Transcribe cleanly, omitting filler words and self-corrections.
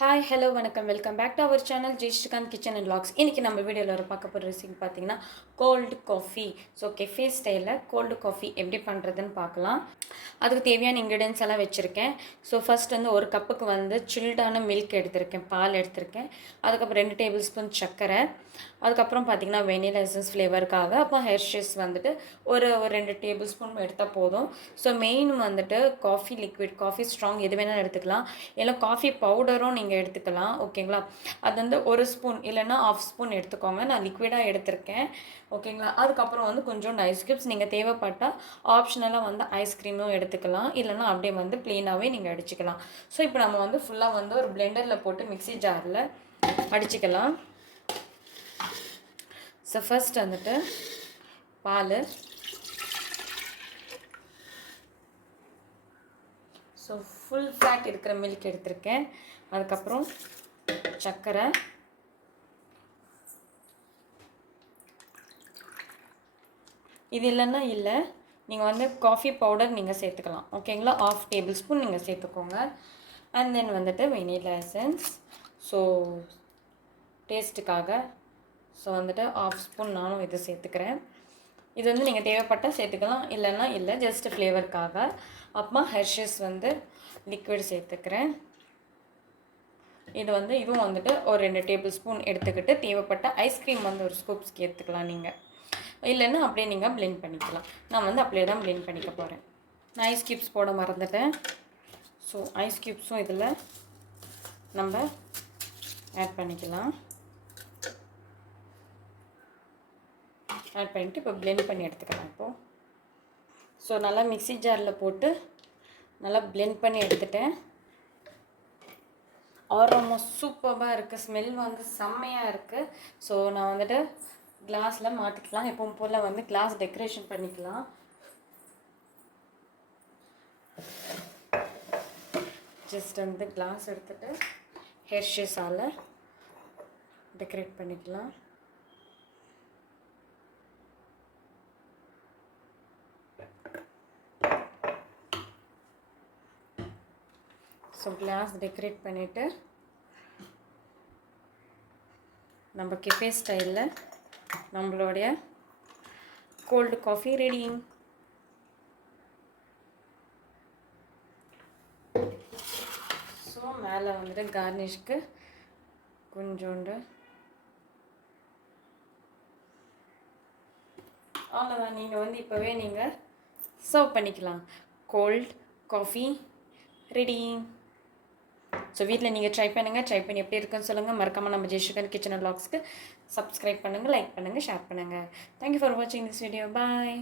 Hi hello வணக்கம் welcome back to our channel Jaisreekanth kitchen and vlogs. இன்றைக்கி நம்ம வீடியோவில் ஒரு பார்க்க போகிற ரெசிபி பார்த்தீங்கன்னா கோல்டு காஃபி. ஸோ கெஃபே ஸ்டைலில் கோல்டு காஃபி எப்படி பண்ணுறதுன்னு பார்க்கலாம். அதுக்கு தேவையான இன்க்ரீடியன்ஸ் எல்லாம் வச்சுருக்கேன். ஸோ ஃபஸ்ட் வந்து ஒரு கப்புக்கு வந்து சில்டான மில்க் எடுத்திருக்கேன், பால் எடுத்திருக்கேன். அதுக்கப்புறம் 2 டேபிள் ஸ்பூன் சர்க்கரை, அதுக்கப்புறம் பார்த்தீங்கன்னா வெனிலா எசன்ஸ் ஃப்ளேவருக்காக, அப்போ ஹெர்ஷேஸ் வந்துட்டு ஒரு 2 டேபிள் ஸ்பூன் எடுத்தால் போதும். ஸோ மெயின் வந்துட்டு காஃபி லிக்விட், காஃபி ஸ்ட்ராங் எது வேணாலும் எடுத்துக்கலாம், இல்லை காஃபி பவுடரும் நீங்கள் எடுத்துக்கலாம். ஓகேங்களா? அது வந்து 1 ஸ்பூன் இல்லைன்னா 1/2 ஸ்பூன் எடுத்துக்கோங்க. நான் லிக்விடாக எடுத்திருக்கேன். ஓகேங்களா? அதுக்கப்புறம் வந்து கொஞ்சம் ஐஸ் க்யூப்ஸ், நீங்கள் தேவைப்பட்டால் ஆப்ஷனலாக வந்து ஐஸ்கிரீமும் எடுத்துக்கலாம், இல்லைன்னா அப்படியே வந்து ப்ளெயினாகவே நீங்கள் அடிச்சுக்கலாம். ஸோ இப்போ நம்ம வந்து ஃபுல்லாக வந்து ஒரு பிளெண்டரில் போட்டு மிக்ஸி ஜாரில் அடிச்சுக்கலாம். ஸோ ஃபர்ஸ்ட் வந்துட்டு பால், ஸோ ஃபுல் ஃபேட் இருக்கிற மில்க் எடுத்திருக்கேன். அதுக்கப்புறம் சர்க்கரை, இது இல்லைன்னா இல்லை, நீங்கள் வந்து காஃபி பவுடர் நீங்கள் சேர்த்துக்கலாம். ஓகேங்களா? 1/2 டேபிள் ஸ்பூன் நீங்கள் சேர்த்துக்கோங்க. அண்ட் தென் வந்துட்டு வெனிலா எசன்ஸ், ஸோ டேஸ்ட்டுக்காக. ஸோ வந்துட்டு 1/2 ஸ்பூன் நானும் இது சேர்த்துக்கிறேன். இது வந்து நீங்கள் தேவைப்பட்டால் சேர்த்துக்கலாம், இல்லைன்னா இல்லை, ஜஸ்ட் ஃப்ளேவருக்காக. அப்புறமா ஹெர்ஷேஸ் வந்து லிக்விட் சேர்த்துக்கிறேன். இது வந்து இதுவும் வந்துட்டு ஒரு 2 டேபிள் ஸ்பூன் எடுத்துக்கிட்டு, தேவைப்பட்ட ஐஸ்கிரீம் வந்து ஒரு ஸ்கூப்ஸ்க்கு எடுத்துக்கலாம் நீங்கள், இல்லைன்னா அப்படியே நீங்கள் பிளெண்ட் பண்ணிக்கலாம். நான் வந்து அப்படியே தான் பிளெண்ட் பண்ணிக்க போகிறேன். நான் ஐஸ் க்யூப்ஸ் போட மறந்துட்டேன். ஸோ ஐஸ் க்யூப்ஸும் இதில் நம்ம ஆட் பண்ணிக்கலாம். ஆட் பண்ணிவிட்டு இப்போ பிளெண்ட் பண்ணி எடுத்துக்கலாம். இப்போது ஸோ நல்லா மிக்ஸி ஜாரில் போட்டு நல்லா பிளெண்ட் பண்ணி எடுத்துட்டேன். ஆரோமா சூப்பராக இருக்குது, ஸ்மெல் வந்து செம்மையாக இருக்குது. ஸோ நான் வந்துட்டு கிளாஸில் மாற்றிக்கலாம். எப்பவும் போல் வந்து கிளாஸ் டெக்கரேஷன் பண்ணிக்கலாம். ஜஸ்ட் வந்து கிளாஸ் எடுத்துகிட்டு ஹெர்ஷேஸால் டெக்கரேட் பண்ணிக்கலாம். ஸோ கிளாஸ் டெக்கரேட் பண்ணிவிட்டு நம்ம கெஃபே ஸ்டைலில் நம்மளுடைய கோல்டு காஃபி ரெடி. ஸோ மேலே வந்துட்டு கார்னிஷ்க்கு கொஞ்சோண்டு அவ்வளோதான். நீங்கள் வந்து இப்போவே நீங்கள் சர்வ் பண்ணிக்கலாம். Cold coffee ready. ஸோ வீட்டில் நீங்கள் ட்ரை பண்ணி எப்படி இருக்குன்னு சொல்லுங்கள். மறக்காமல் நம்ம ஜெய்ஸ்ரீகாந்த் கிச்சன் அண்ட் வ்ளாக்ஸ்க்கு சப்ஸ்கிரைப் பண்ணுங்கள், லைக் பண்ணுங்கள், ஷேர் பண்ணுங்கள். தேங்க்யூ ஃபார் வாட்சிங் திஸ் வீடியோ. பாய்.